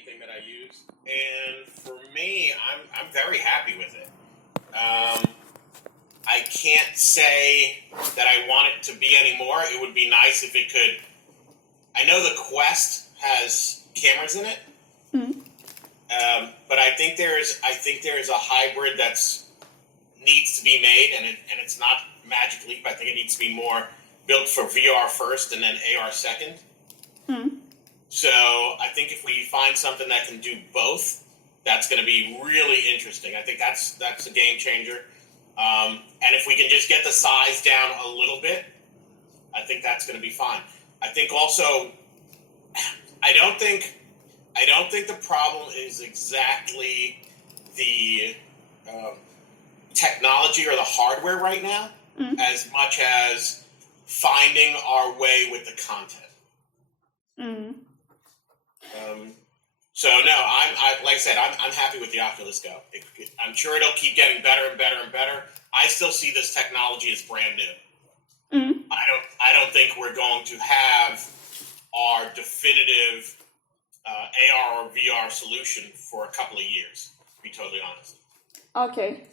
anything that I use, and for me, I'm very happy with it. I can't say that I want it to be anymore. It would be nice if it could. I know the Quest has cameras in it, but I think there's a hybrid that's needs to be made, and it's not Magic Leap. I think it needs to be more built for VR first and then AR second. So I think if we find something that can do both, that's going to be really interesting. I think that's a game changer. And if we can just get the size down a little bit, I think that's going to be fine. I think also, I don't think the problem is exactly the technology or the hardware right now, as much as finding our way with the content. So no, like I said, I'm happy with the Oculus Go. I'm sure it'll keep getting better and better and better. I still see this technology as brand new. I don't think we're going to have our definitive AR or VR solution for a couple of years, to be totally honest. Okay.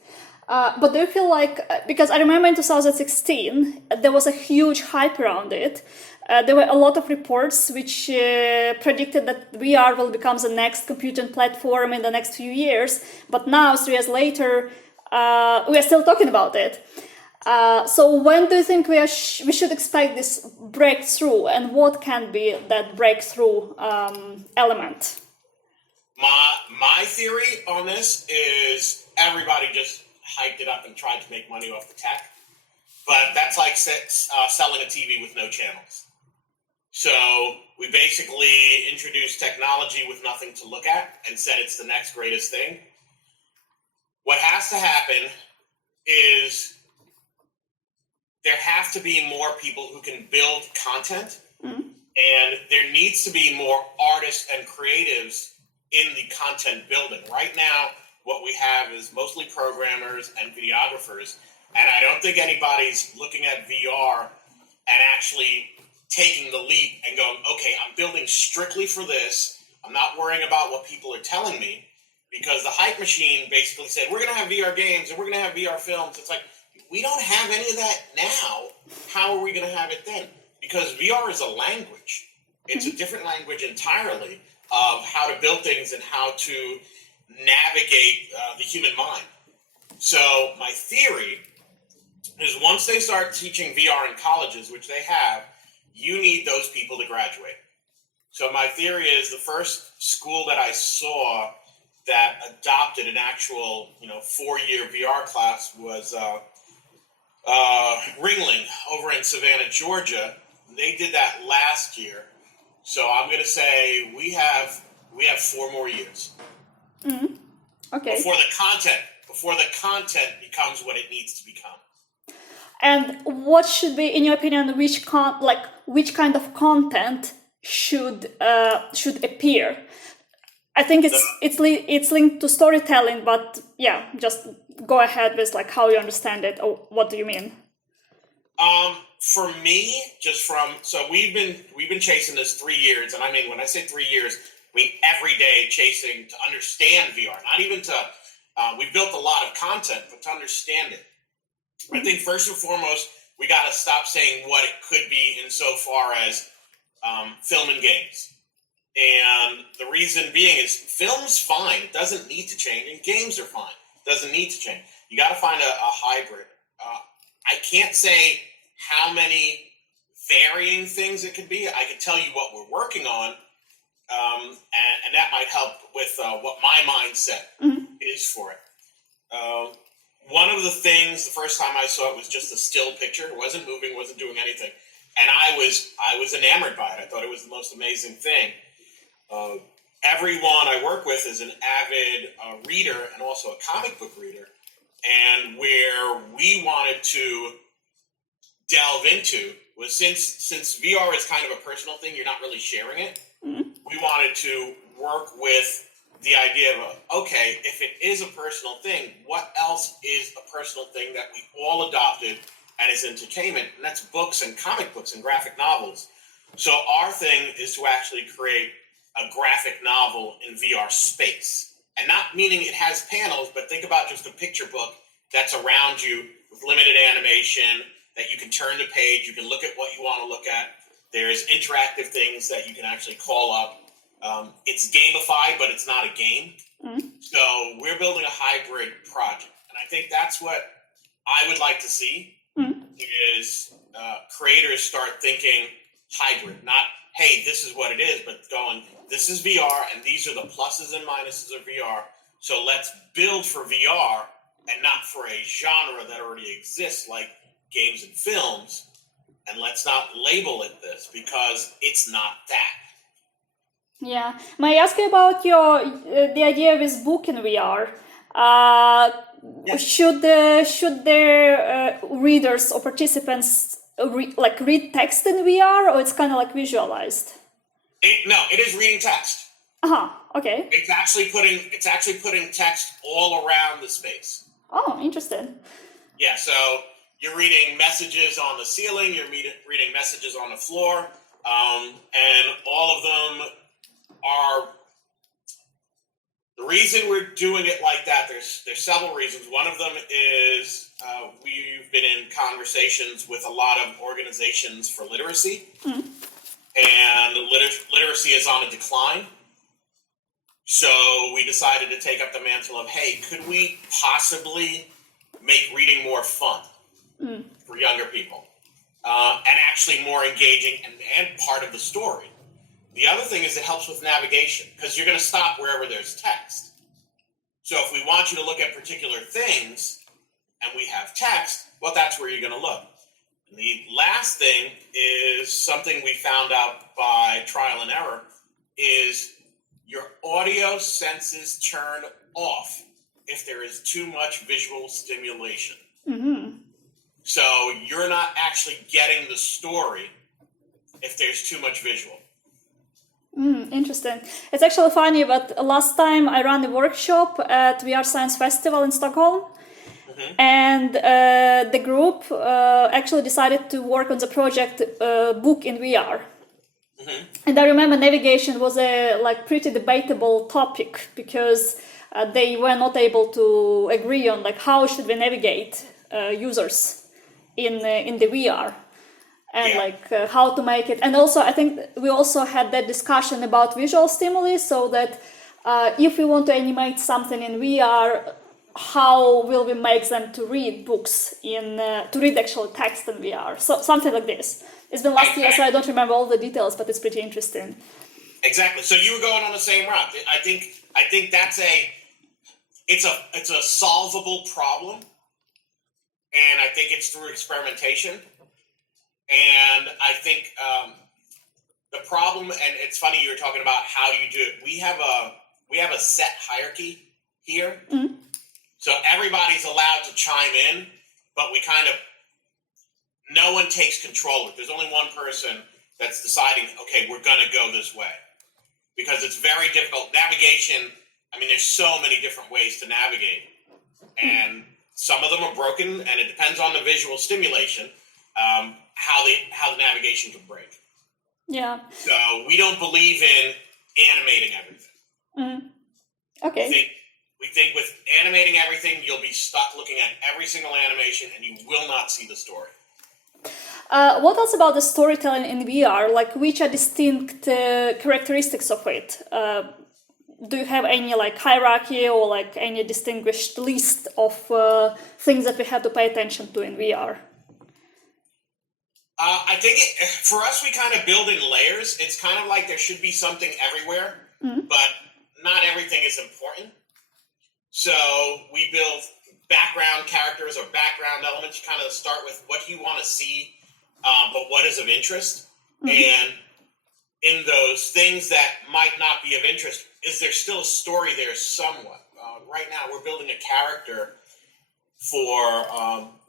But do you feel like, because I remember in 2016, there was a huge hype around it. There were a lot of reports which predicted that VR will become the next computing platform in the next few years. But now, 3 years later, we are still talking about it. So when do you think we should expect this breakthrough, and what can be that breakthrough element? My theory on this is everybody just hyped it up and tried to make money off the tech, but that's like selling a TV with no channels. So we basically introduced technology with nothing to look at and said it's the next greatest thing. What has to happen is there have to be more people who can build content, and there needs to be more artists and creatives in the content building. Right now, what we have is mostly programmers and videographers, and I don't think anybody's looking at VR and actually taking the leap and going, okay, I'm building strictly for this. I'm not worrying about what people are telling me, because the hype machine basically said, we're going to have VR games and we're going to have VR films. It's like, we don't have any of that now. How are we going to have it then? Because VR is a language. It's a different language entirely of how to build things and how to navigate the human mind. So my theory is once they start teaching VR in colleges, which they have, you need those people to graduate. So my theory is the first school that I saw that adopted an actual, 4-year VR class was Ringling over in Savannah, Georgia. They did that last year. So I'm going to say we have 4 more years. Okay. Before the content becomes what it needs to become. And what should be, in your opinion, which kind of content should appear? I think it's linked to storytelling, but yeah, just go ahead with how you understand it, or what do you mean? For me, we've been chasing this 3 years, and I mean when I say 3 years, I mean every day chasing to understand VR. Not even to we've built a lot of content, but to understand it. I think first and foremost, we got to stop saying what it could be insofar as film and games. And the reason being is film's fine. It doesn't need to change. And games are fine. It doesn't need to change. You got to find a hybrid. I can't say how many varying things it could be. I can tell you what we're working on, and that might help with what my mindset is for it. One of the things, the first time I saw it was just a still picture. It wasn't moving, wasn't doing anything. And I was enamored by it. I thought it was the most amazing thing. Everyone I work with is an avid reader and also a comic book reader. And where we wanted to delve into was since VR is kind of a personal thing, you're not really sharing it. We wanted to work with the idea of, okay, if it is a personal thing, what else is a personal thing that we all adopted and is entertainment? And that's books and comic books and graphic novels. So our thing is to actually create a graphic novel in VR space. And not meaning it has panels, but think about just a picture book that's around you with limited animation, that you can turn the page, you can look at what you want to look at. There's interactive things that you can actually call up. It's gamified, but it's not a game. So we're building a hybrid project. And I think that's what I would like to see is creators start thinking hybrid, not, hey, this is what it is, but going, this is VR, and these are the pluses and minuses of VR. So let's build for VR and not for a genre that already exists, like games and films. And let's not label it this, because it's not that. Yeah. May I ask you about your the idea with book in VR? Should their readers or participants read text in VR, or it's kind of like visualized? It is reading text. Okay. It's actually putting text all around the space. Oh, interesting. Yeah, so you're reading messages on the ceiling, you're reading messages on the floor, and all of them are. The reason we're doing it like that, there's several reasons. One of them is we've been in conversations with a lot of organizations for literacy, and literacy is on a decline. So we decided to take up the mantle of, hey, could we possibly make reading more fun for younger people, and actually more engaging and part of the story. The other thing is it helps with navigation, because you're going to stop wherever there's text. So if we want you to look at particular things and we have text, well, that's where you're going to look. And the last thing is something we found out by trial and error is your audio senses turn off if there is too much visual stimulation. So you're not actually getting the story if there's too much visual. Interesting. It's actually funny, but last time I ran a workshop at VR Science Festival in Stockholm, and the group actually decided to work on the project book in VR. And I remember navigation was a pretty debatable topic, because they were not able to agree on how should we navigate users in the VR. And how to make it. And also, I think we also had that discussion about visual stimuli, so that if we want to animate something in VR, how will we make them to read books to read actual text in VR? So something like this. It's been last year, so I don't remember all the details, but it's pretty interesting. Exactly. So you were going on the same route. I think that's it's a solvable problem, and I think it's through experimentation. And I think the problem, and it's funny you were talking about how do you do it. We have a set hierarchy here, so everybody's allowed to chime in, but no one takes control. There's only one person that's deciding, okay, we're going to go this way, because it's very difficult. Navigation, I mean, there's so many different ways to navigate, and some of them are broken, and it depends on the visual stimulation. How the navigation can break. Yeah. So we don't believe in animating everything. Okay. We think with animating everything, you'll be stuck looking at every single animation, and you will not see the story. What else about the storytelling in VR? Which are distinct characteristics of it? Do you have any hierarchy or any distinguished list of things that we have to pay attention to in VR? I think for us, we kind of build in layers. It's kind of like there should be something everywhere, but not everything is important. So we build background characters or background elements. You kind of start with what you want to see, but what is of interest. And in those things that might not be of interest, is there still a story there somewhat? Right now, we're building a character for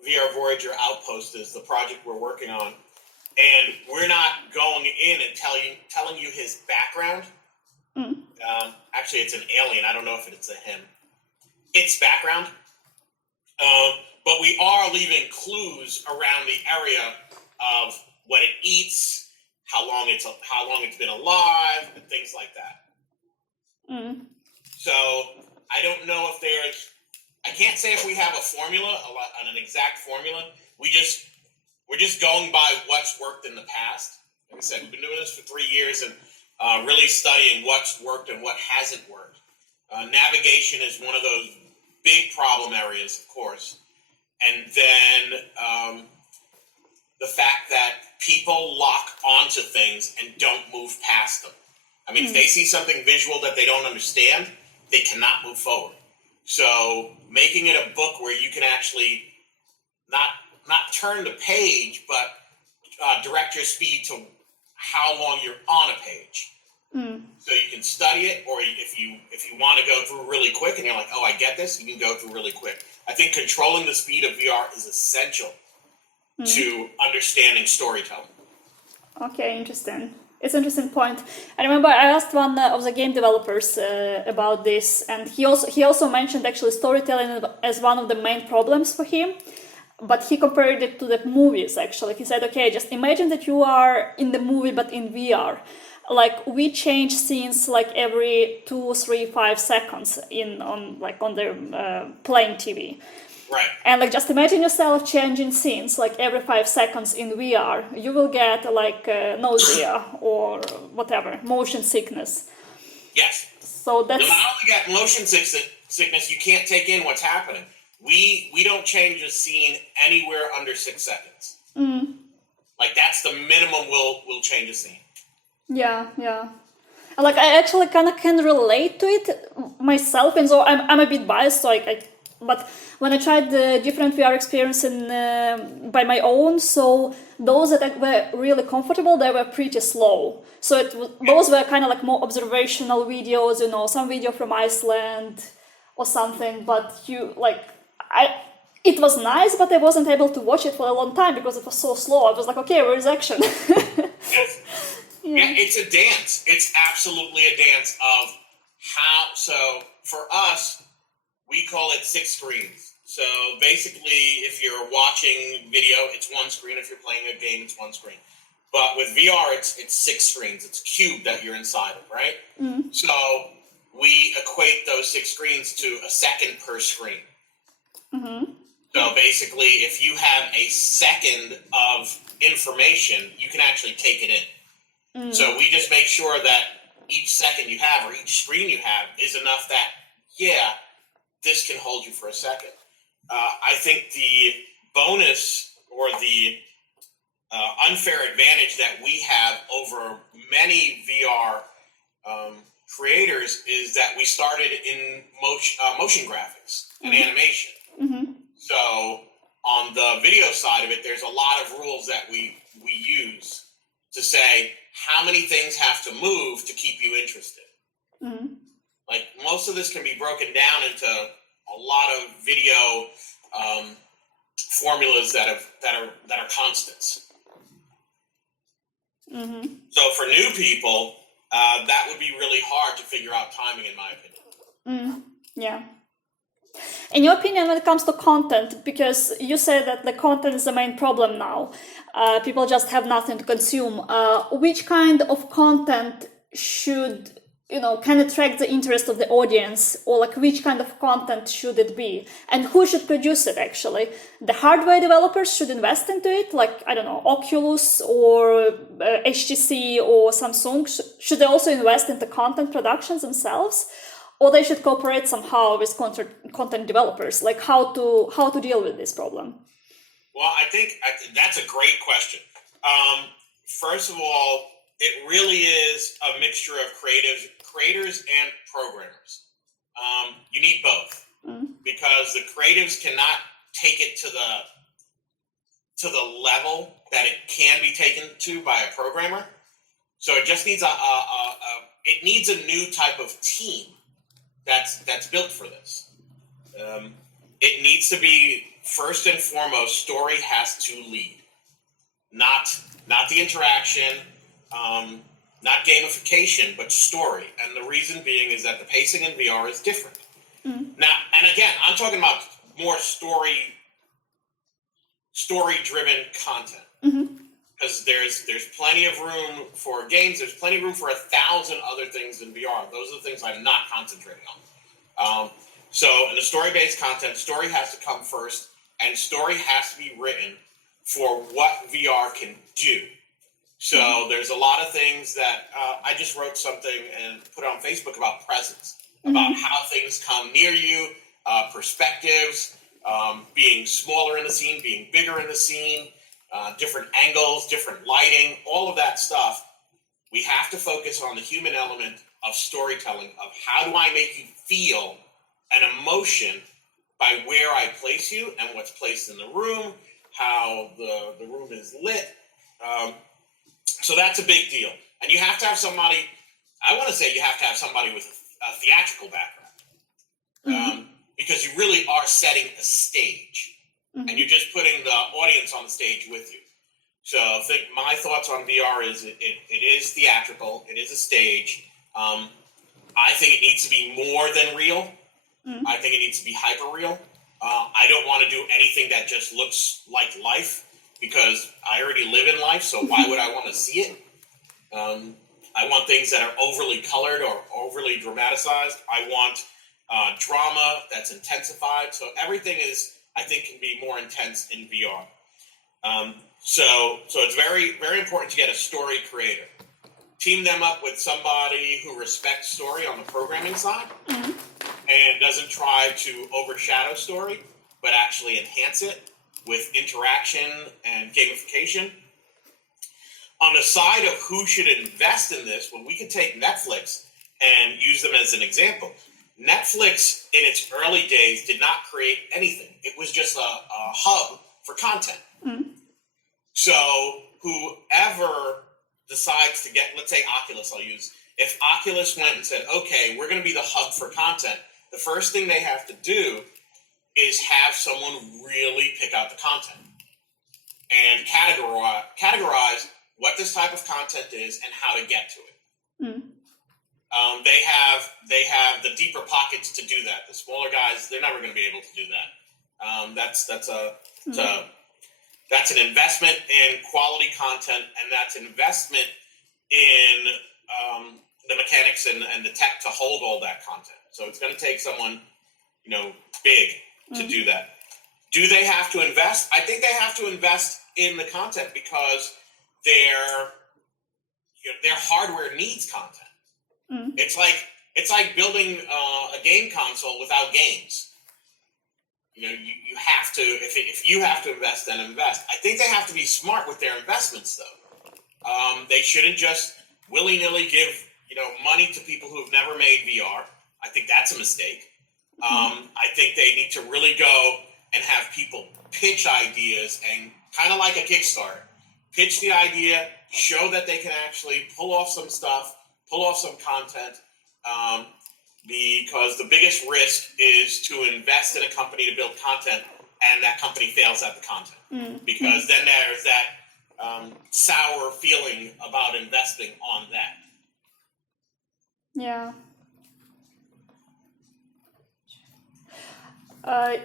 VR Voyager Outpost is the project we're working on, and we're not going in and telling you his background. Actually, it's an alien. I don't know if it's a him. Its background, but we are leaving clues around the area of what it eats, how long it's been alive, and things like that. So I don't know if I can't say if we have a formula, an exact formula. We're just going by what's worked in the past. Like I said, we've been doing this for 3 years and really studying what's worked and what hasn't worked. Navigation is one of those big problem areas, of course. And then the fact that people lock onto things and don't move past them. I mean, if they see something visual that they don't understand, they cannot move forward. So making it a book where you can actually not turn the page, but direct your speed to how long you're on a page. So you can study it, or if you want to go through really quick and you're like, oh, I get this, you can go through really quick. I think controlling the speed of VR is essential to understanding storytelling. Okay, interesting. It's an interesting point. I remember I asked one of the game developers about this, and he also mentioned actually storytelling as one of the main problems for him. But he compared it to the movies, actually. He said, okay, just imagine that you are in the movie, but in VR. Like, we change scenes like every 2, 3, 5 seconds on the playing TV. Right. And like, just imagine yourself changing scenes like every 5 seconds in VR. You will get like nausea or whatever, motion sickness. Yes. So that's... You not only get motion sickness, you can't take in what's happening. We don't change a scene anywhere under 6 seconds. Like, that's the minimum we'll change a scene. Yeah. Like, I actually kind of can relate to it myself, and so I'm a bit biased. So but when I tried the different VR experience by my own, so those that were really comfortable, they were pretty slow. So those were kind of like more observational videos, some video from Iceland or something. But it was nice, but I wasn't able to watch it for a long time because it was so slow. I was like, okay, where's action? Yes. Yeah, it's a dance. It's absolutely a dance of how. So for us, we call it 6 screens. So basically, if you're watching video, it's 1 screen. If you're playing a game, it's 1 screen. But with VR, it's 6 screens. It's a cube that you're inside of, right? So we equate those 6 screens to a second per screen. So basically, if you have a second of information, you can actually take it in. So we just make sure that each second you have or each screen you have is enough that, this can hold you for a second. I think the bonus or the unfair advantage that we have over many VR creators is that we started in motion graphics and animation. So on the video side of it, there's a lot of rules that we use to say how many things have to move to keep you interested. Like, most of this can be broken down into a lot of video formulas that are constants. So for new people, that would be really hard to figure out timing, in my opinion. Yeah. In your opinion, when it comes to content, because you say that the content is the main problem now, people just have nothing to consume. Which kind of content should, can attract the interest of the audience, or like which kind of content should it be? And who should produce it, actually? The hardware developers should invest into it, like, I don't know, Oculus or HTC or Samsung. Should they also invest into content productions themselves? Or they should cooperate somehow with content developers, like how to deal with this problem? Well, I think that's a great question. First of all, it really is a mixture of creators and programmers. You need both because the creatives cannot take it to the level that it can be taken to by a programmer. So it just needs it needs a new type of team that's built for this. It needs to be, first and foremost, story has to lead, not the interaction, not gamification, but story. And the reason being is that the pacing in VR is different. Now, and again, I'm talking about more story-driven content. because there's plenty of room for games. There's plenty of room for 1,000 other things in VR. Those are the things I'm not concentrating on. So in the story-based content, story has to come first, and story has to be written for what VR can do. So there's a lot of things that I just wrote something and put it on Facebook about presence, about how things come near you, perspectives, being smaller in the scene, being bigger in the scene, different angles, different lighting, all of that stuff. We have to focus on the human element of storytelling, of how do I make you feel an emotion by where I place you and what's placed in the room, how the room is lit. So that's a big deal. And you have to have somebody, I want to say you have to have somebody with a theatrical background. Because you really are setting a stage. And you're just putting the audience on the stage with you. So I think my thoughts on VR is it is theatrical. It is a stage. I think it needs to be more than real. I think it needs to be hyper real. I don't want to do anything that just looks like life because I already live in life. So why would I want to see it? I want things that are overly colored or overly dramatized. I want drama that's intensified. So everything I think, can be more intense in VR. So it's very, very important to get a story creator. Team them up with somebody who respects story on the programming side and doesn't try to overshadow story, but actually enhance it with interaction and gamification. On the side of who should invest in this, well, we could take Netflix and use them as an example. Netflix, in its early days, did not create anything. It was just a hub for content. So whoever decides to get, let's say Oculus, I'll use, if Oculus went and said, okay, we're going to be the hub for content, the first thing they have to do is have someone really pick out the content and categorize what this type of content is and how to get to it. They have the deeper pockets to do that. The smaller guys, they're never going to be able to do that. That's an investment in quality content, and that's an investment in the mechanics and the tech to hold all that content. So it's going to take someone, big to do that. Do they have to invest? I think they have to invest in the content because their hardware needs content. It's like building a game console without games. You have to, if you have to invest, then invest. I think they have to be smart with their investments, though. They shouldn't just willy-nilly give, money to people who have never made VR. I think that's a mistake. I think they need to really go and have people pitch ideas and kind of like a Kickstarter. Pitch the idea, show that they can actually pull off some stuff, pull off some content, because the biggest risk is to invest in a company to build content and that company fails at the content. Because then there's that sour feeling about investing on that. Yeah.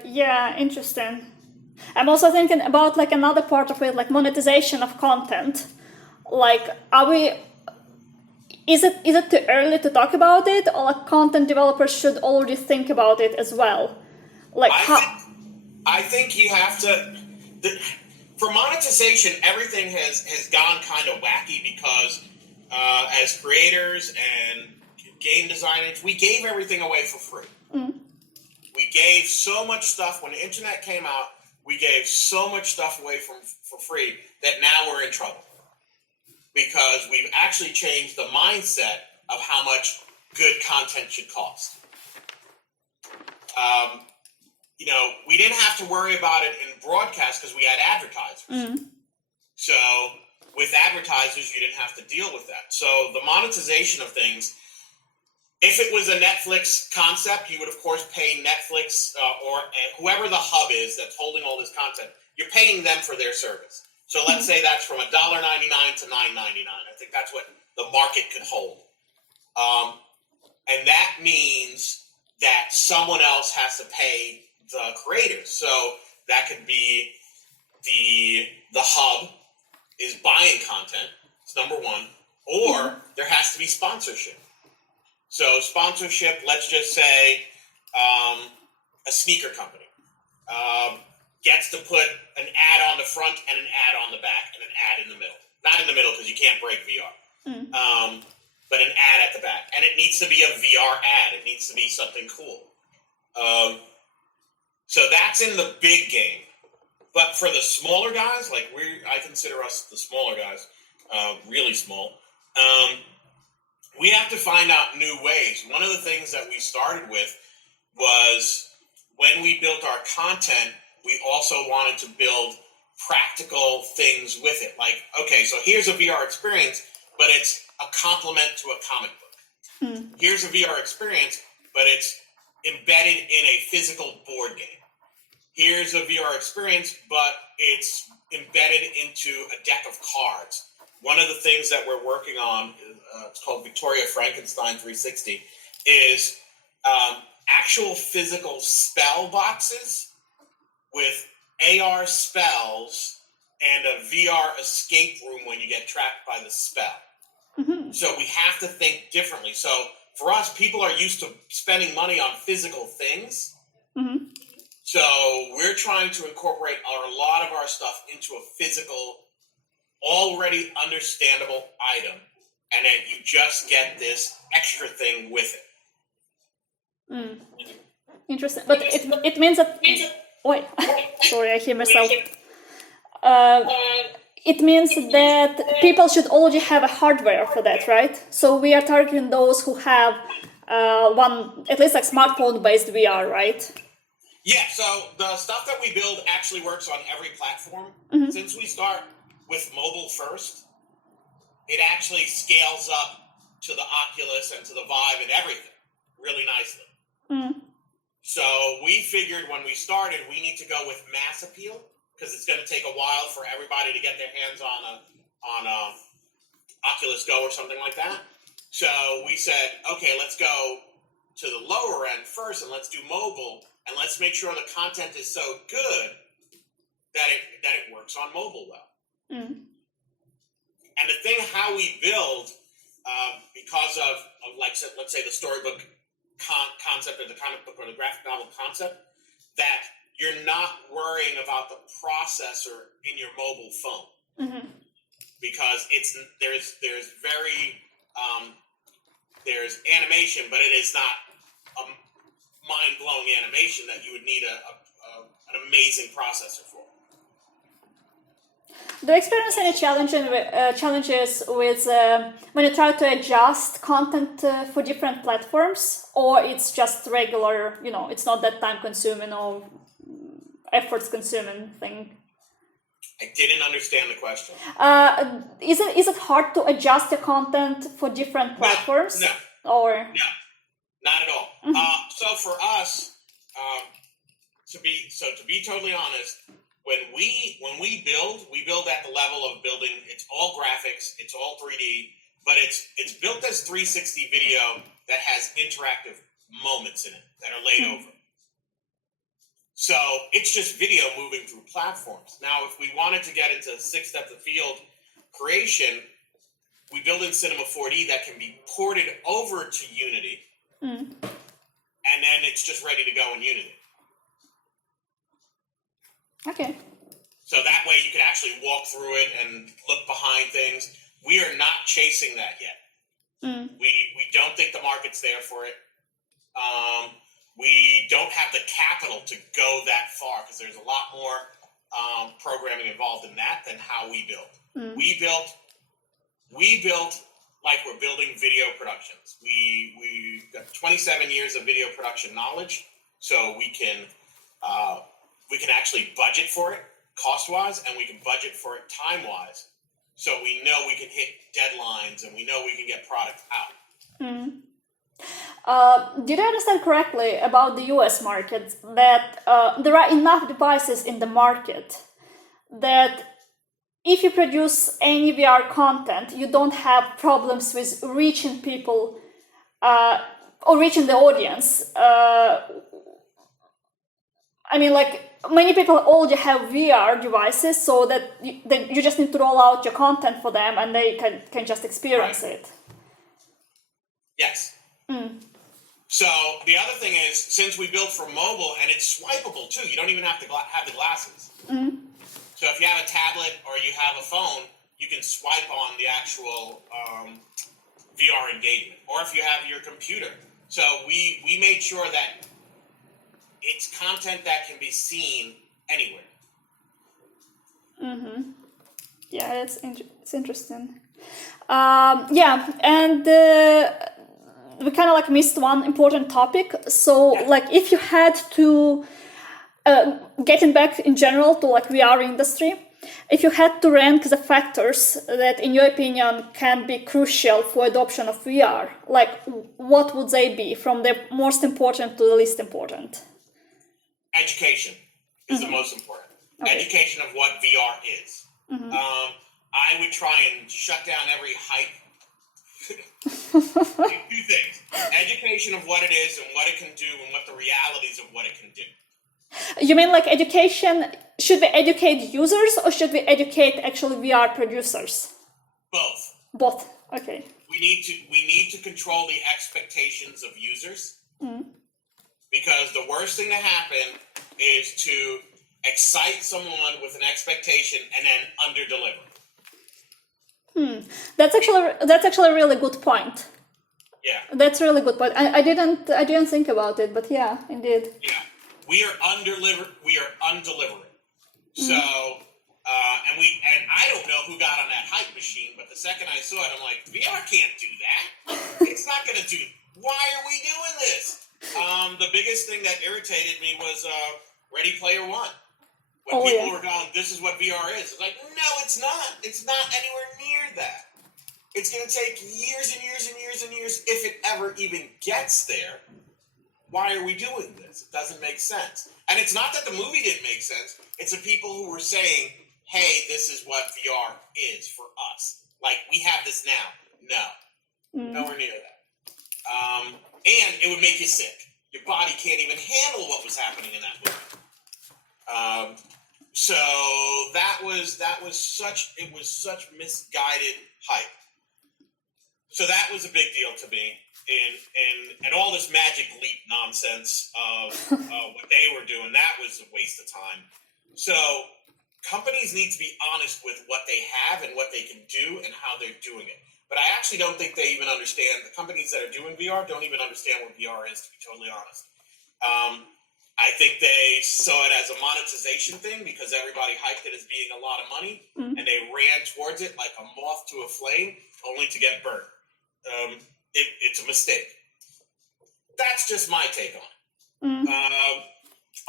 Yeah, interesting. I'm also thinking about another part of it, monetization of content. Is it too early to talk about it, or content developers should already think about it as well? I think you have to. For monetization, everything has gone kind of wacky because as creators and game designers, we gave everything away for free. We gave so much stuff when the internet came out. We gave so much stuff away for free that now we're in trouble because we've actually changed the mindset of how much good content should cost. We didn't have to worry about it in broadcast because we had advertisers. So with advertisers, you didn't have to deal with that. So the monetization of things, if it was a Netflix concept, you would, of course, pay Netflix or whoever the hub is that's holding all this content. You're paying them for their service. So let's say that's from $1.99 to $9.99. I think that's what the market could hold. And that means that someone else has to pay the creators. So that could be the hub is buying content. It's number one. Or there has to be sponsorship. So sponsorship, let's just say a sneaker company gets to put an ad on the front and an ad on the back and an ad in the middle. Not in the middle because you can't break VR. But an ad at the back. And it needs to be a VR ad. It needs to be something cool. So that's in the big game. But for the smaller guys, like I consider us the smaller guys, really small, we have to find out new ways. One of the things that we started with was when we built our content, we also wanted to build practical things with it. Like, okay, so here's a VR experience, but it's a complement to a comic book. Here's a VR experience, but it's embedded in a physical board game. Here's a VR experience, but it's embedded into a deck of cards. One of the things that we're working on, it's called Victoria Frankenstein 360, is actual physical spell boxes with AR spells and a VR escape room when you get trapped by the spell. So we have to think differently. So for us, people are used to spending money on physical things. So we're trying to incorporate a lot of our stuff into a physical, already understandable item, and then you just get this extra thing with it. Interesting. But it means that... Wait, sorry, I hear myself. It means that people should already have a hardware for that, right? So we are targeting those who have at least like smartphone-based VR, right? Yeah, so the stuff that we build actually works on every platform. Since we start with mobile first, it actually scales up to the Oculus and to the Vive and everything really nicely. So we figured when we started, we need to go with mass appeal because it's going to take a while for everybody to get their hands on a Oculus Go or something like that. So we said, okay, let's go to the lower end first and let's do mobile. And let's make sure the content is so good that it works on mobile well. And the thing how we build, because of like, let's say the storybook concept or the comic book or the graphic novel concept, that you're not worrying about the processor in your mobile phone. Because there's animation, but it is not mind-blowing animation that you would need an amazing processor for. Do you experience any challenges with when you try to adjust content for different platforms, or it's just regular, it's not that time-consuming or efforts-consuming thing? I didn't understand the question. Is it hard to adjust the content for different platforms? No. Or no. Not at all. So for us, to be totally honest, when we build at the level of building. It's all graphics, it's all 3D, but it's built as 360 video that has interactive moments in it that are laid over. So it's just video moving through platforms. Now, if we wanted to get into 6 depth of field creation, we build in Cinema 4D that can be ported over to Unity. And then it's just ready to go in Unity. Okay. So that way you can actually walk through it and look behind things. We are not chasing that yet. We don't think the market's there for it. We don't have the capital to go that far because there's a lot more programming involved in that than how we built. We built like we're building video productions. We got 27 years of video production knowledge, so we can actually budget for it cost-wise, and we can budget for it time-wise. So we know we can hit deadlines, and we know we can get product out. Did I understand correctly about the US market that there are enough devices in the market that if you produce any VR content, you don't have problems with reaching people or reaching the audience? I mean, like many people already have VR devices, so that you just need to roll out your content for them, and they can just experience it. Yes. So the other thing is, since we built for mobile and it's swipeable too, you don't even have to have the glasses. So if you have a tablet or you have a phone, you can swipe on the actual VR engagement, or if you have your computer. So we made sure that it's content that can be seen anywhere. Yeah, it's interesting. Yeah, and we kind of like missed one important topic. So like if you had to getting back in general to like VR industry, if you had to rank the factors that in your opinion can be crucial for adoption of VR, like what would they be from the most important to the least important? Education is the most important. Okay. Education of what VR is. I would try and shut down every hype. Two things: education of what it is and what it can do, and what the realities of what it can do. You mean like education? Should we educate users or should we educate actually VR producers? Both. Both. Okay. We need to control the expectations of users, because the worst thing to happen is to excite someone with an expectation and then underdeliver. That's actually a really good point. Yeah. That's a really good point. I didn't think about it, but yeah, indeed. Yeah. We are undelivering. So, and I don't know who got on that hype machine, but the second I saw it, I'm like, VR can't do that. It's not going to do. Why are we doing this? The biggest thing that irritated me was Ready Player One. When people were going, this is what VR is. It's like, no, it's not. It's not anywhere near that. It's going to take years and years and years and years, if it ever even gets there. Why are we doing this? It doesn't make sense. And it's not that the movie didn't make sense. It's the people who were saying, hey, this is what VR is for us. Like, we have this now. No. Nowhere near that. And it would make you sick. Your body can't even handle what was happening in that movie. So that was such misguided hype. So that was a big deal to me. And all this Magic Leap nonsense of what they were doing, that was a waste of time. So companies need to be honest with what they have and what they can do and how they're doing it. But I actually don't think they even understand. The companies that are doing VR don't even understand what VR is, to be totally honest. I think they saw it as a monetization thing because everybody hyped it as being a lot of money, and they ran towards it like a moth to a flame, only to get burnt. It's a mistake. That's just my take on it.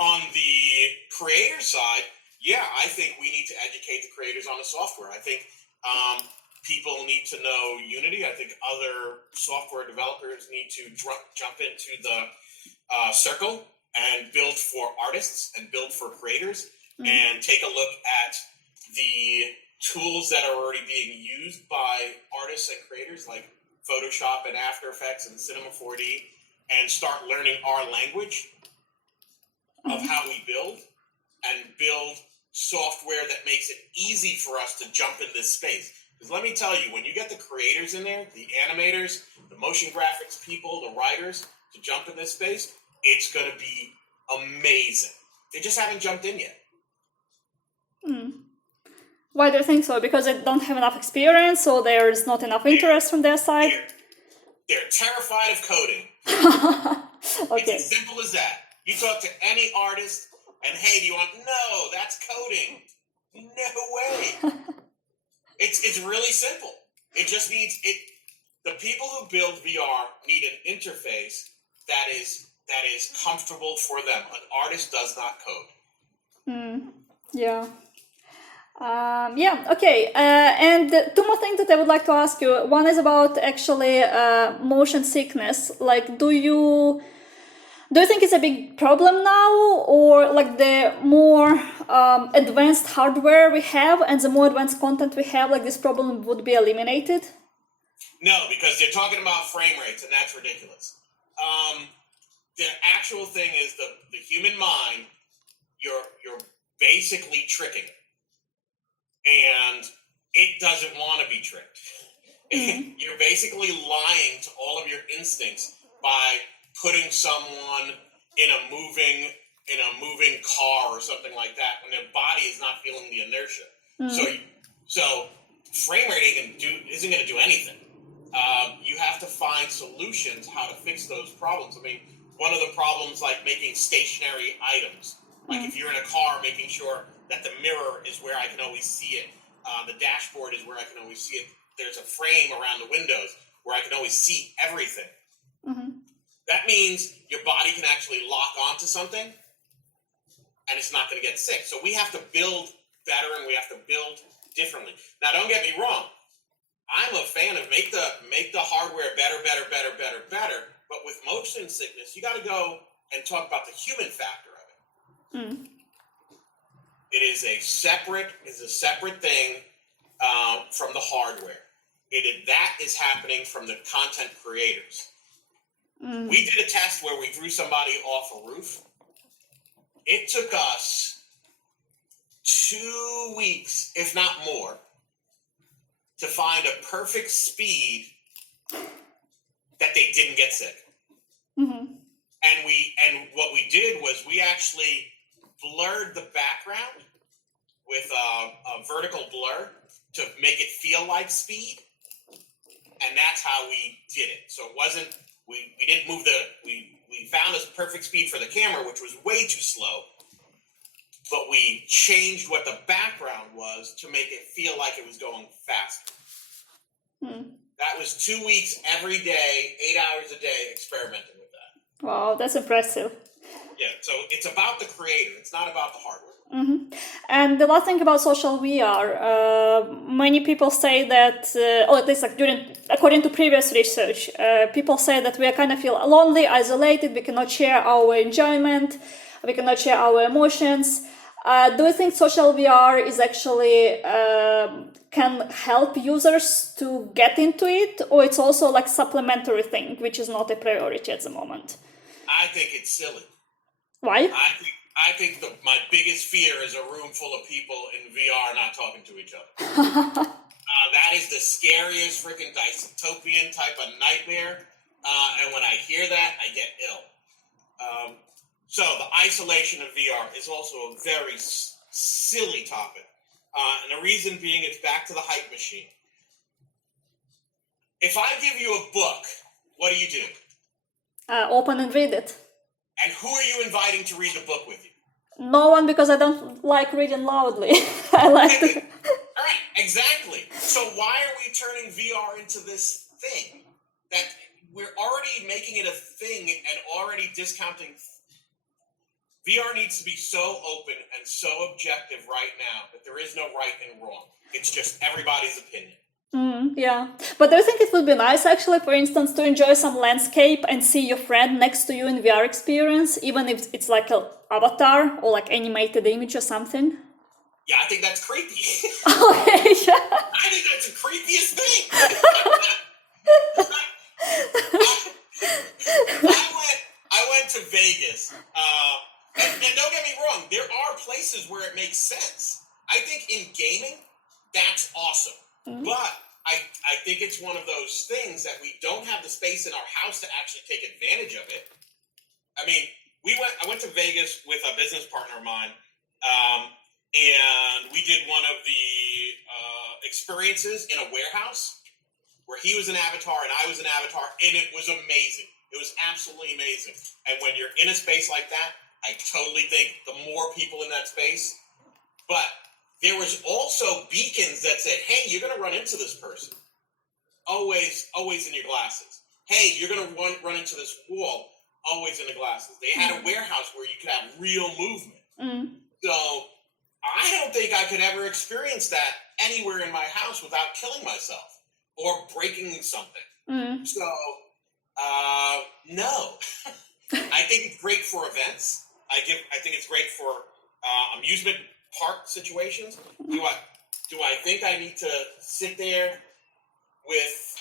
On the creator side, yeah, I think we need to educate the creators on the software. I think people need to know Unity. I think other software developers need to jump into the circle and build for artists and build for creators, and take a look at the tools that are already being used by artists and creators like Photoshop and After Effects and Cinema 4D, and start learning our language of how we build, and build software that makes it easy for us to jump in this space. Because let me tell you, when you get the creators in there, the animators, the motion graphics people, the writers, to jump in this space, it's going to be amazing. They just haven't jumped in yet. Why do you think so? Because they don't have enough experience, or there is not enough interest from their side? They're terrified of coding. Okay. It's as simple as that. You talk to any artist, and hey, do you want? No, that's coding. No way. It's really simple. It just needs it. The people who build VR need an interface that is comfortable for them. An artist does not code. Yeah. Okay. And two more things that I would like to ask you. One is about actually motion sickness. Like, do you think it's a big problem now, or like the more advanced hardware we have and the more advanced content we have, like this problem would be eliminated? No, because they're talking about frame rates, and that's ridiculous. The actual thing is the human mind you're basically tricking it, and it doesn't want to be tricked. You're basically lying to all of your instincts by putting someone in a moving car or something like that when their body is not feeling the inertia. So frame rate isn't going to do anything. You have to find solutions how to fix those problems. I mean, one of the problems, like making stationary items, like if you're in a car, making sure that the mirror is where I can always see it, the dashboard is where I can always see it. There's a frame around the windows where I can always see everything. That means your body can actually lock onto something, and it's not going to get sick. So we have to build better, and we have to build differently. Now, don't get me wrong. I'm a fan of make the hardware better. But with motion sickness, you got to go and talk about the human factor of it. It is a separate thing from the hardware. That is happening from the content creators. We did a test where we threw somebody off a roof. It took us 2 weeks, if not more, to find a perfect speed that they didn't get sick. And what we did was we actually blurred the background with a vertical blur to make it feel like speed, and that's how we did it. So it wasn't we didn't move we found a perfect speed for the camera, which was way too slow, but we changed what the background was to make it feel like it was going faster. That was 2 weeks every day, 8 hours a day, experimenting with that. Wow, that's impressive. Yeah, so it's about the creator. It's not about the hardware. And the last thing about social VR, many people say that, or at least like according to previous research, people say that we kind of feel lonely, isolated. We cannot share our enjoyment, we cannot share our emotions. Do you think social VR is actually can help users to get into it, or it's also like supplementary thing, which is not a priority at the moment? I think it's silly. Why? I think my biggest fear is a room full of people in VR not talking to each other. That is the scariest freaking dystopian type of nightmare. And when I hear that, I get ill. So the isolation of VR is also a very silly topic. And the reason being, it's back to the hype machine. If I give you a book, what do? Open and read it. And who are you inviting to read the book with you? No one, because I don't like reading loudly. I like to... All right, exactly. So why are we turning VR into this thing? That we're already making it a thing and already discounting. VR needs to be so open and so objective right now that there is no right and wrong. It's just everybody's opinion. Yeah, but do you think it would be nice, actually, for instance, to enjoy some landscape and see your friend next to you in VR experience, even if it's like an avatar or like animated image or something? Yeah, I think that's creepy. Okay, yeah. I think that's the creepiest thing. I went to Vegas, and don't get me wrong, there are places where it makes sense. I think in gaming, that's awesome. But I think it's one of those things that we don't have the space in our house to actually take advantage of it. I mean, I went to Vegas with a business partner of mine, and we did one of the experiences in a warehouse where he was an avatar and I was an avatar, and it was amazing. It was absolutely amazing. And when you're in a space like that, I totally think the more people in that space, but there was also beacons that said, hey, you're going to run into this person. Always in your glasses. Hey, you're going to run into this wall. Always in the glasses. They had a warehouse where you could have real movement. So I don't think I could ever experience that anywhere in my house without killing myself or breaking something. So, no. I think it's great for events. I think it's great for amusement park situations. Do I think I need to sit there with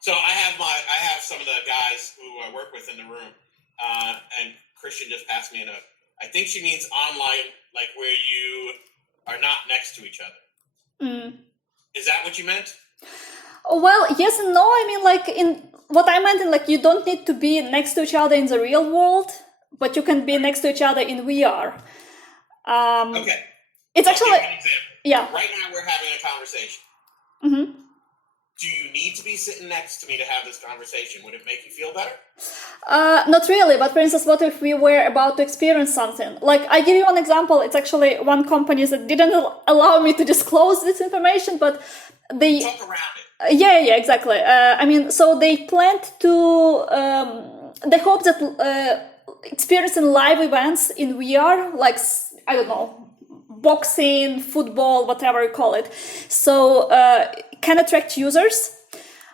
so I have some of the guys who I work with in the room, and Christian just passed me a note. I think she means online, like where you are not next to each other. Mm. Is that what you meant? Well, yes and no. I mean, like in what I meant, in like you don't need to be next to each other in the real world, but you can be next to each other in VR. Okay. It's I'll give you actually, an example. yeah. Right now we're having a conversation. Mm-hmm. Do you need to be sitting next to me to have this conversation? Would it make you feel better? Not really, but for instance, what if we were about to experience something? Like, I give you one example. It's actually one company that didn't allow me to disclose this information, but they... Talk around it. Yeah, exactly. I mean, so they planned to... they hope that experiencing live events in VR, like, I don't know, boxing, football, whatever you call it, so can attract users.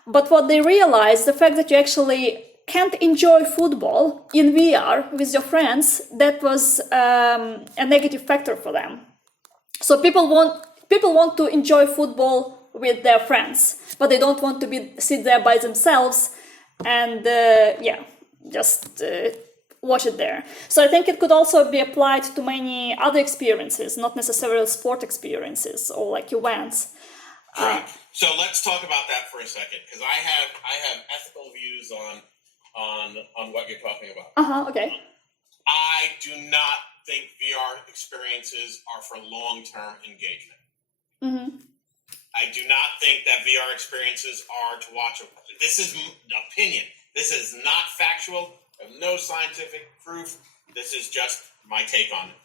But what they realized, the fact that you actually can't enjoy football in VR with your friends, that was a negative factor for them. So people want to enjoy football with their friends, but they don't want to sit there by themselves and just watch it there. So I think it could also be applied to many other experiences, not necessarily sport experiences or like events. So let's talk about that for a second, because I have ethical views on what you're talking about. Okay. I do not think VR experiences are for long-term engagement. Mm-hmm. I do not think that VR experiences are to watch. This is opinion. This is not factual. I have no scientific proof. This is just my take on it.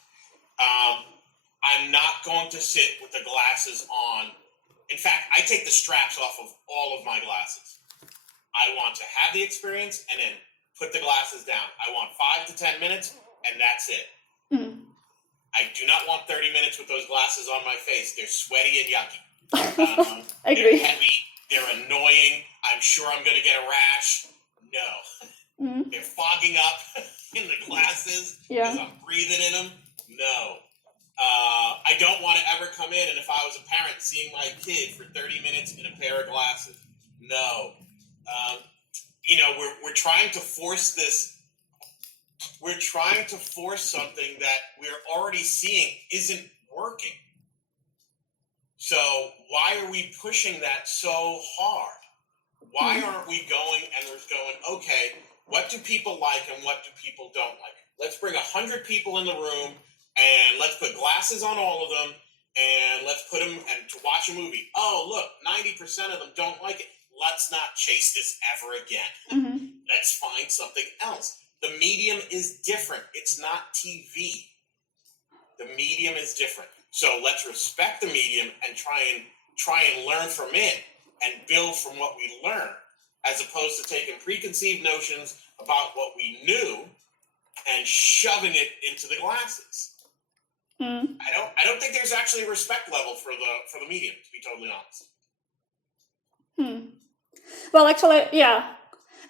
I'm not going to sit with the glasses on. In fact, I take the straps off of all of my glasses. I want to have the experience and then put the glasses down. I want 5 to 10 minutes, and that's it. Mm. I do not want 30 minutes with those glasses on my face. They're sweaty and yucky. I agree. They're heavy. They're annoying. I'm sure I'm going to get a rash. No. Mm. They're fogging up in the glasses because I'm breathing in them. No. I don't want to ever come in, and if I was a parent, seeing my kid for 30 minutes in a pair of glasses. No. We're trying to force this. We're trying to force something that we're already seeing isn't working. So why are we pushing that so hard? Why aren't we going and we're going, okay, what do people like and what do people don't like? Let's bring 100 people in the room and let's put glasses on all of them and let's put them and to watch a movie. Oh, look, 90% of them don't like it. Let's not chase this ever again. Mm-hmm. Let's find something else. The medium is different. It's not TV. The medium is different. So let's respect the medium and try and learn from it and build from what we learn, as opposed to taking preconceived notions about what we knew and shoving it into the glasses. Mm. I don't think there's actually a respect level for the medium, to be totally honest. Well, actually, yeah.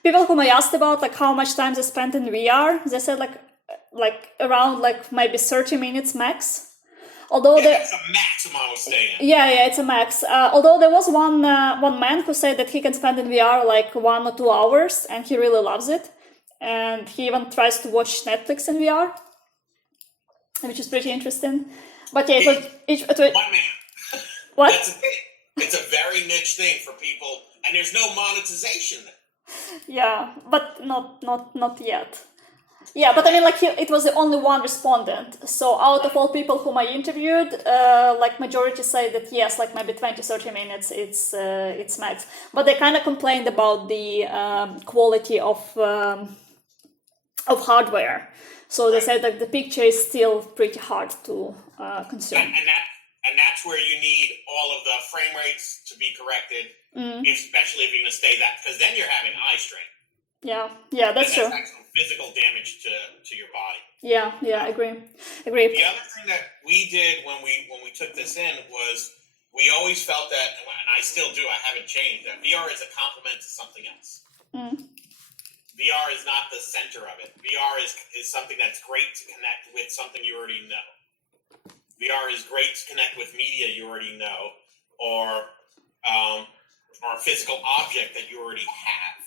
People whom I asked about like how much time they spent in VR, they said like around like maybe 30 minutes max. Although that's a max amount of staying. Yeah, it's a max. Although there was one man who said that he can spend in VR like 1 or 2 hours, and he really loves it, and he even tries to watch Netflix in VR, which is pretty interesting. But yeah, it was one man. What? That's a thing. It's a very niche thing for people, and there's no monetization there. Yeah, but not yet. Yeah, but I mean, like, it was the only one respondent. So out of all people whom I interviewed, like, majority say that yes, like maybe 20-30 minutes, it's max. But they kind of complained about the quality of hardware. So they said that the picture is still pretty hard to consume. And that's where you need all of the frame rates to be corrected, especially if you're going to stay that, because then you're having eye strain. Yeah, that's true. That's actual physical damage to your body. Yeah, I agree. The other thing that we did when we took this in was we always felt that, and I still do, I haven't changed, that VR is a complement to something else. VR is not the center of it. VR is something that's great to connect with something you already know. VR is great to connect with media you already know, or a physical object that you already have.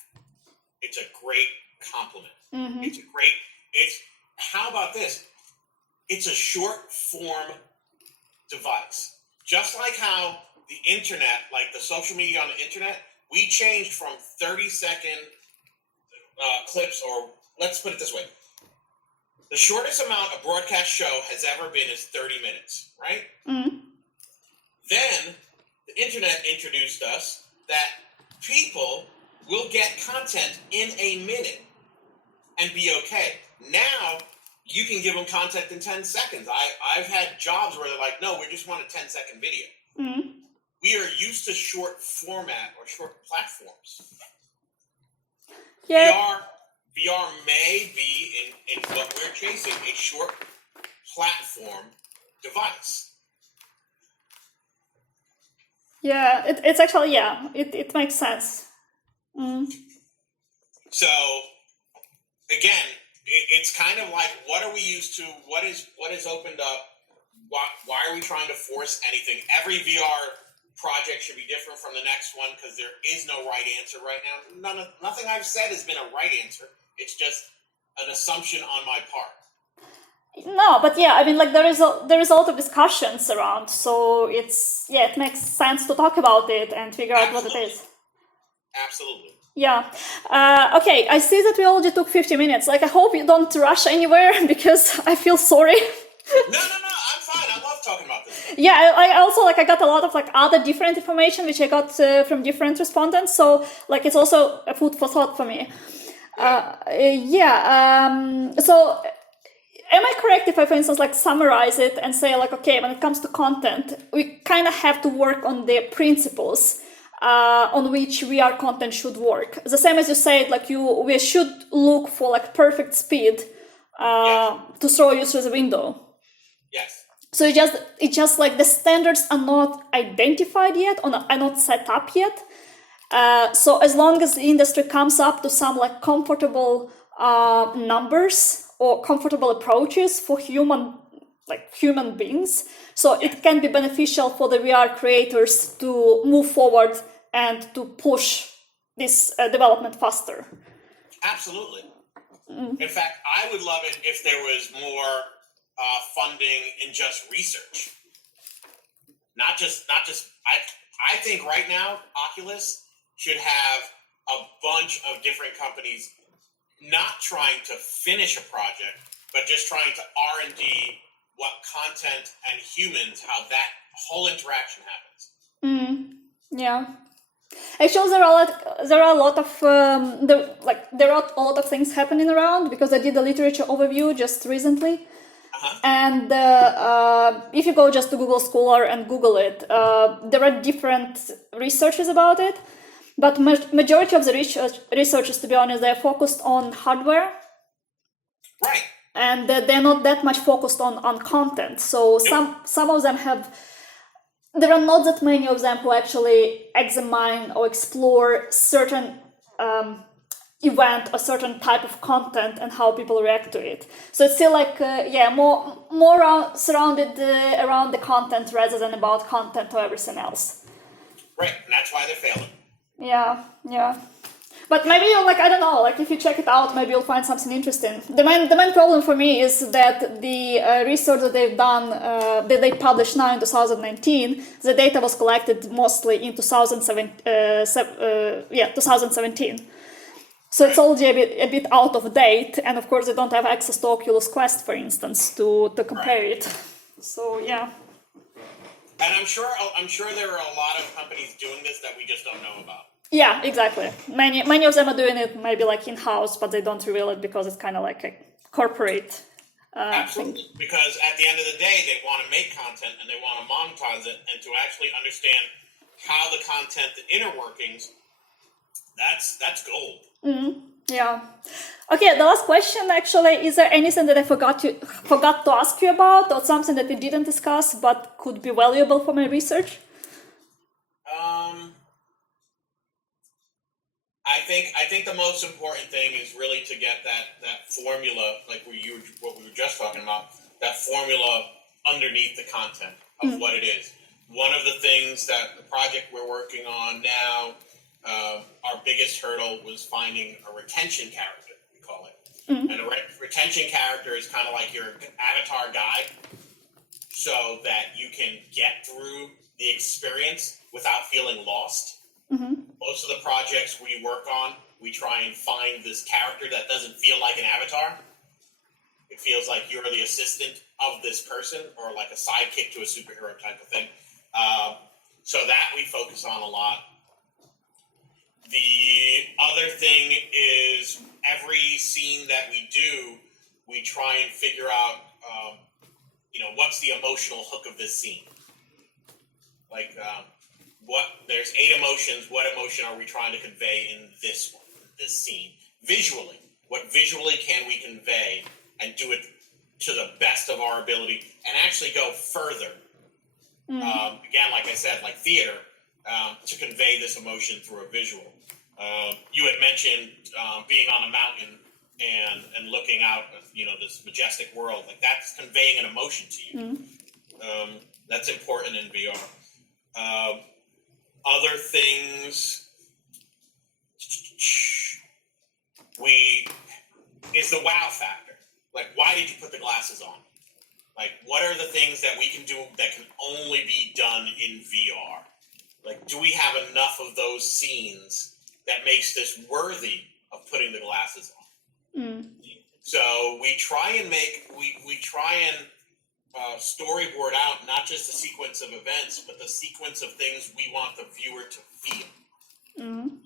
it's a great compliment. Mm-hmm. How about this? It's a short form device. Just like how the internet, like the social media on the internet, we changed from 30-second clips, or let's put it this way. The shortest amount a broadcast show has ever been is 30 minutes, right? Mm-hmm. Then the internet introduced us that people will get content in a minute and be okay. Now you can give them content in 10 seconds. I've had jobs where they're like, no, we just want a 10-second video. Mm-hmm. We are used to short format or short platforms. Yeah. VR may be, in what we're chasing, a short platform device. Yeah, it's actually, yeah, it makes sense. Mm. So, again, it's kind of like, what are we used to? What is opened up? Why are we trying to force anything? Every VR project should be different from the next one because there is no right answer right now. Nothing I've said has been a right answer. It's just an assumption on my part. No, but yeah, I mean, like there is a lot of discussions around, so it makes sense to talk about it and figure out what it is. Absolutely. Yeah. Okay, I see that we already took 50 minutes. Like, I hope you don't rush anywhere because I feel sorry. No, I'm fine. I love talking about this. Yeah, I also, like, I got a lot of, like, other different information which I got from different respondents, so, like, it's also a food for thought for me. So am I correct if I, for instance, like summarize it and say, like, okay, when it comes to content, we kind of have to work on the principles on which VR content should work. The same as you said, like we should look for like perfect speed to throw users a window. Yes. So it's just like the standards are not identified yet or are not set up yet. So as long as the industry comes up to some like comfortable numbers or comfortable approaches for human beings, so it can be beneficial for the VR creators to move forward and to push this development faster. Absolutely. In fact, I would love it if there was more funding in just research. Not just. I think right now Oculus should have a bunch of different companies not trying to finish a project, but just trying to R&D what content and humans, how that whole interaction happens. Yeah. Actually, there are a lot of things happening around because I did a literature overview just recently. And if you go just to Google Scholar and Google it, there are different researches about it. But majority of the researchers, to be honest, they're focused on hardware. Right. And they're not that much focused on content. So some of them there are not that many of them who actually examine or explore certain event or certain type of content and how people react to it. So it's still like, more surrounded around the content rather than about content or everything else. Right, and that's why they're failing. Yeah. But maybe I don't know, like if you check it out, maybe you'll find something interesting. The main problem for me is that the research that they've done, that they published now in 2019, the data was collected mostly in 2017. So it's already a bit out of date, and of course they don't have access to Oculus Quest, for instance, to compare it. So yeah. And I'm sure there are a lot of companies doing this that we just don't know about. Yeah, exactly. Many of them are doing it maybe like in-house, but they don't reveal it because it's kind of like a corporate Absolutely. thing. Because at the end of the day, they want to make content and they want to monetize it, and to actually understand how the content, the inner workings, that's gold. Mm-hmm. Yeah. Okay, the last question actually, is there anything that I forgot to ask you about, or something that we didn't discuss but could be valuable for my research? I think the most important thing is really to get that formula, like what we were just talking about, that formula underneath the content of what it is. One of the things that the project we're working on now, our biggest hurdle was finding a retention character, we call it. And a retention character is kind of like your avatar guide, so that you can get through the experience without feeling lost. Most of the projects we work on, we try and find this character that doesn't feel like an avatar. It feels like you're the assistant of this person, or like a sidekick to a superhero type of thing. So that we focus on a lot. The other thing is every scene that we do, we try and figure out, what's the emotional hook of this scene? Like, there's 8 emotions. What emotion are we trying to convey in this one, this scene? Visually, what visually can we convey and do it to the best of our ability and actually go further? Again, like I said, like theater, to convey this emotion through a visual. You had mentioned being on a mountain and looking out at, this majestic world. Like, that's conveying an emotion to you. That's important in VR. Other things is the wow factor. Like, why did you put the glasses on? Like, what are the things that we can do that can only be done in VR? Like, do we have enough of those scenes that makes this worthy of putting the glasses on? So we try and storyboard out not just the sequence of events, but the sequence of things we want the viewer to feel in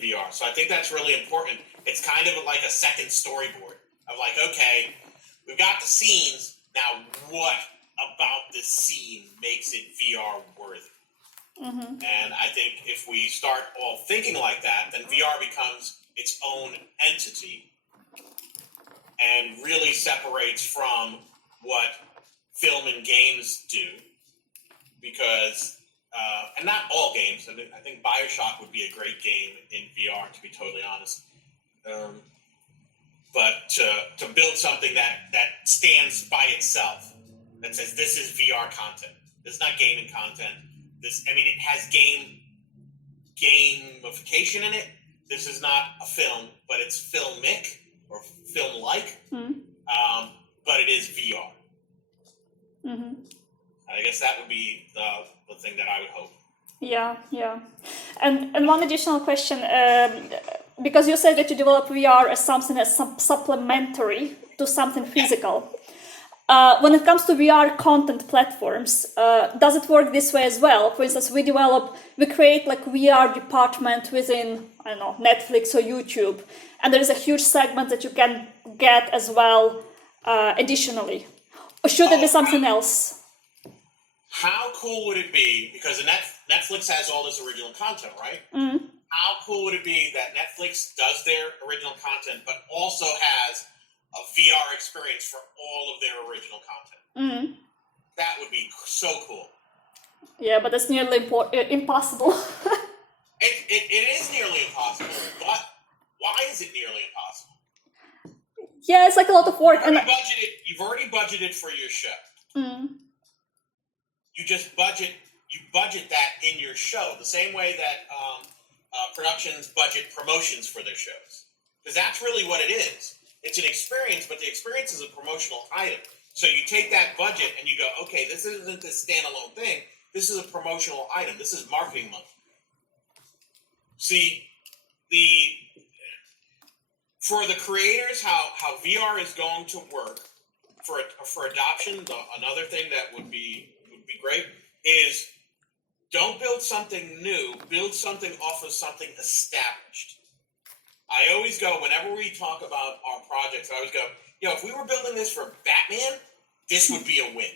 VR. So I think that's really important. It's kind of like a second storyboard of like, okay, we've got the scenes. Now, what about this scene makes it VR worthy? And I think if we start all thinking like that, then VR becomes its own entity and really separates from what film and games do. Because, and not all games, I think BioShock would be a great game in VR, to be totally honest. But to build something that stands by itself, that says this is VR content. This is not gaming content. It has gamification in it. This is not a film, but it's filmic or film-like. But it is VR. I guess that would be the thing that I would hope. Yeah. And one additional question, because you said that you develop VR as something as supplementary to something physical. When it comes to VR content platforms, does it work this way as well? For instance, we create like VR department within, I don't know, Netflix or YouTube, and there is a huge segment that you can get as well additionally. Or should it be something else? How cool would it be, because Netflix has all this original content, right? How cool would it be that Netflix does their original content, but also has a VR experience for all of their original content? That would be so cool. Yeah, but that's nearly impossible. It is nearly impossible, but why is it nearly impossible? Yeah, it's like a lot of work. You've already budgeted for your show. You budget that in your show, the same way that productions budget promotions for their shows. Because that's really what it is. It's an experience, but the experience is a promotional item. So you take that budget and you go, okay, this isn't this standalone thing. This is a promotional item. This is marketing money. See, for the creators, how VR is going to work for adoption, another thing that would be great is don't build something new, build something off of something established. I always go, whenever we talk about our projects, I always go, if we were building this for Batman, this would be a win.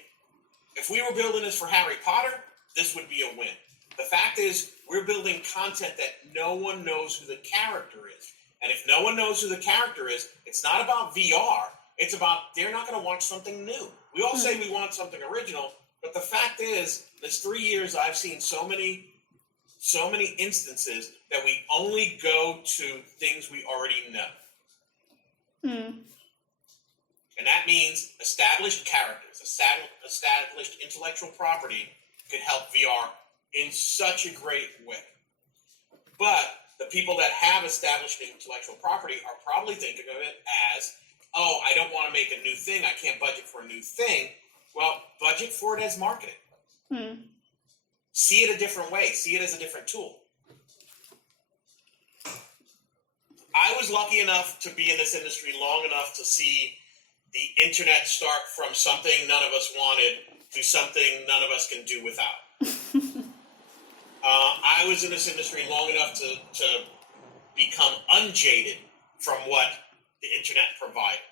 If we were building this for Harry Potter, this would be a win. The fact is, we're building content that no one knows who the character is. And if no one knows who the character is, it's not about VR. It's about they're not going to watch something new. We all say we want something original, but the fact is, this 3 years, I've seen so many instances that we only go to things we already know. And that means established characters, established intellectual property could help VR in such a great way. But the people that have established intellectual property are probably thinking of it as, oh, I don't want to make a new thing. I can't budget for a new thing. Well, budget for it as marketing. See it a different way. See it as a different tool. I was lucky enough to be in this industry long enough to see the internet start from something none of us wanted to something none of us can do without. I was in this industry long enough to become unjaded from what the internet provided.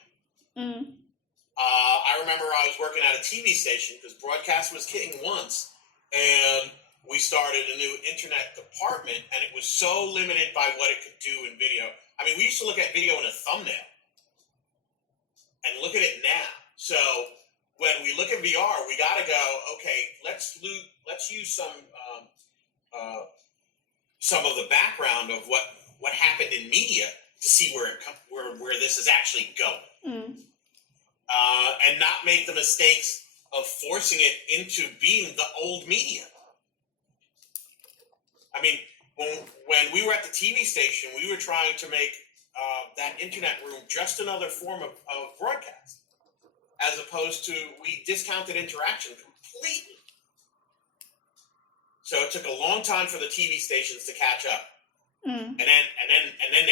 I remember I was working at a TV station because broadcast was hitting once, and we started a new internet department, and it was so limited by what it could do in video. I mean, we used to look at video in a thumbnail, and look at it now. So when we look at VR, we got to go, okay, let's use some of the background of what happened in media to see where this is actually going, and not make the mistakes of forcing it into being the old media. I mean, when we were at the TV station, we were trying to make that internet room just another form of broadcast, as opposed to we discounted interaction completely. So it took a long time for the TV stations to catch up, and then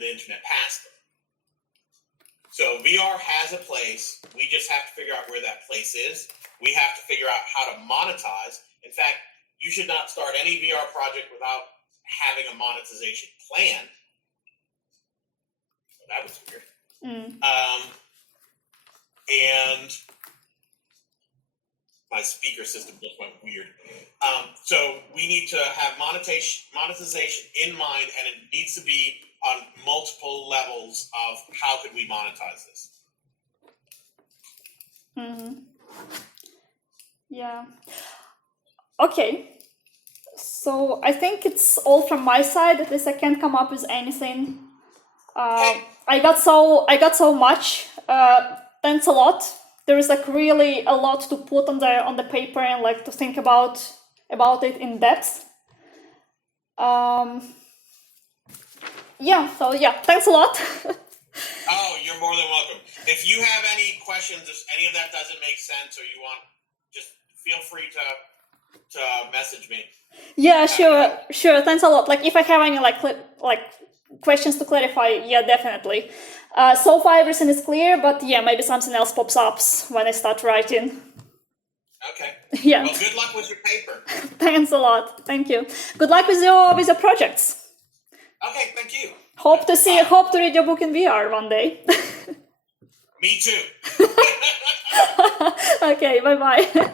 the internet passed them. So VR has a place. We just have to figure out where that place is. We have to figure out how to monetize. In fact, you should not start any VR project without having a monetization plan. Well, that was weird. And my speaker system just went weird. So we need to have monetization in mind, and it needs to be on multiple levels of how could we monetize this. Yeah. Okay. So I think it's all from my side. At least I can't come up with anything. I got so much. Thanks a lot. There is like really a lot to put on the paper and like to think about it in depth. Yeah. So yeah, thanks a lot. Oh, you're more than welcome. If you have any questions, if any of that doesn't make sense, or you want, just feel free to message me. Yeah, sure. Thanks a lot. Like if I have any like questions to clarify, yeah, definitely. So far everything is clear, but yeah, maybe something else pops up when I start writing. Okay. Yeah. Well, good luck with your paper. Thanks a lot. Thank you. Good luck with your projects. Okay, thank you. Hope to read your book in VR one day. Me too. Okay, bye-bye.